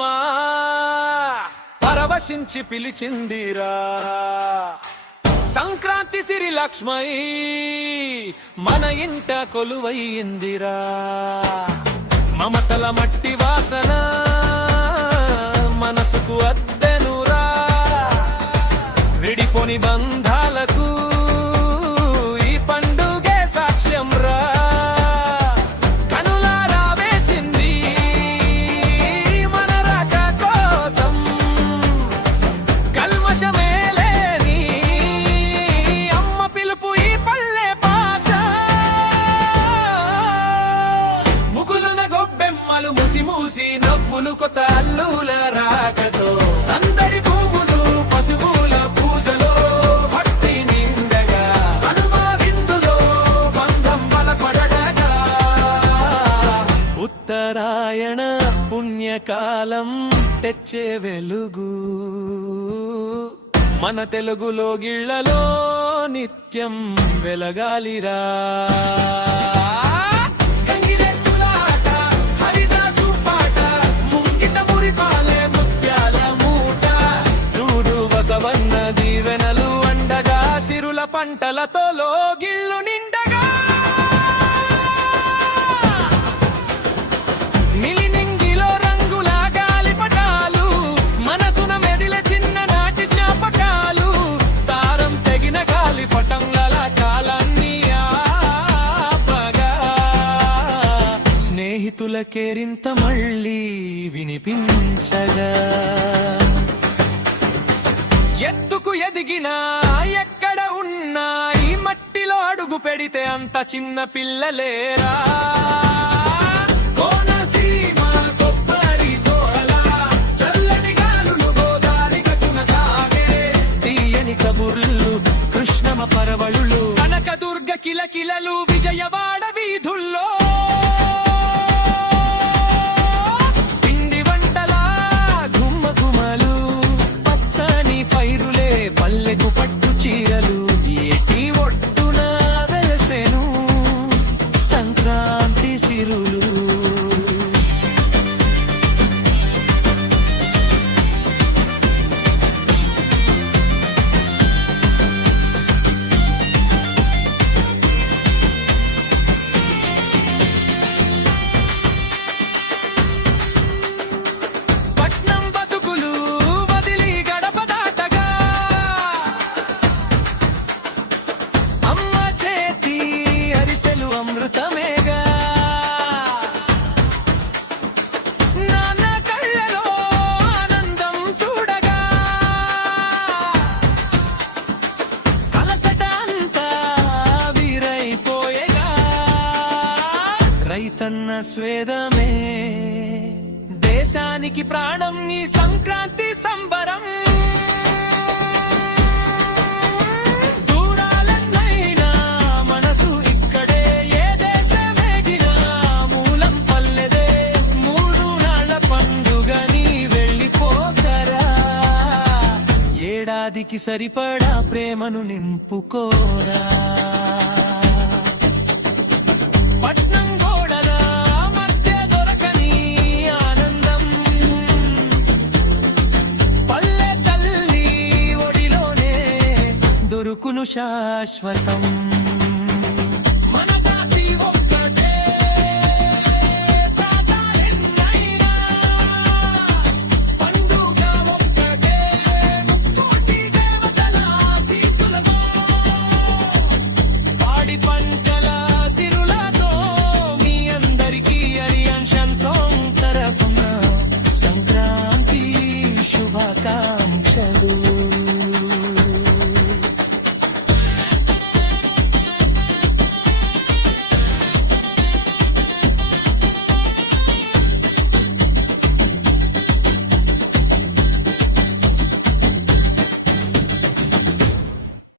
మహిమా పరవశించి పిలిచిందిరా. సంక్రాంతి సిరి లక్ష్మై మన ఇంట కొలువైందిరా. మమతల మట్టి వాసన మనసుకు అద్దెనురా. విడిపోని బంధాలకు ఈ పండుగే సాక్ష్యం రా. కనులారా వేచింది మన రాక కోసం, కల్మషమే లేని అమ్మ పిలుపు ఈ పల్లె పాస. ముగులున గొబ్బెమ్మలు ముసి మూసి నవ్వులు కొత్త అల్లుల రాకతో, సందడి పువ్వులు పశువుల పూజలో భక్తి నిండగా, హనుమా విందులో బంధం బలపడగా. ఉత్తరాయణ పుణ్యకాలం తెచ్చే వెలుగు మన తెలుగులో గిళ్లలో నిత్యం వెలగాలిరా. వన్న దీవెనలు అండగా, సిరుల పంటలతో లోగిళ్ళు నిండగా. మిలినింగిలో రంగుల గాలిపటాలు, మనసున మెదిలే చిన్ననాటి జ్ఞాపకాలు. తారం తెగిన గాలిపటంల కాలాన్ని ఆపగా, స్నేహితుల కేరింత మళ్ళీ వినిపించగా. ఎత్తుకు ఎదిగినా ఎక్కడ ఉన్నా ఈ మట్టిలో అడుగు పెడితే అంత చిన్న పిల్లలేరా. కోనసీమ కొబ్బరి తోటలా చల్లటి గాలులు గోదారి గట్టున సాగే, తీయని కబుర్లు కృష్ణమ పరవళులు, కనకదుర్గ కిలకిలలు విజయవాడ వీధుల్లో. పల్లెకు పట్టు చీరలు ఏటి ఒట్టున వెలసెను సంక్రాంతి సిరులు. పట్నం బతుకులు వదిలి గడప దాటగా, అమ్మ చేతి అరిసెలు అమృతమేగా. నాన్న కళ్ళలో ఆనందం చూడగా, అలసట అంతా వీరైపోయేగా. రైతన్న స్వేదమే దేశానికి ప్రాణం, ఈ సంక్రాంతి సంబరం. దూరాలన్నైనా మనసు ఇక్కడే, ఏ దేశమేగినా మూలం పల్లెదే. మూడు నాళ్ల పండుగని వెళ్ళిపోకరా, ఏడాదికి సరిపడా ప్రేమను నింపుకోరా. పట్నం గోడల మధ్య దొరకని ఆనందం, పల్లె తల్లి ఒడిలోనే దొరుకును శాశ్వతం.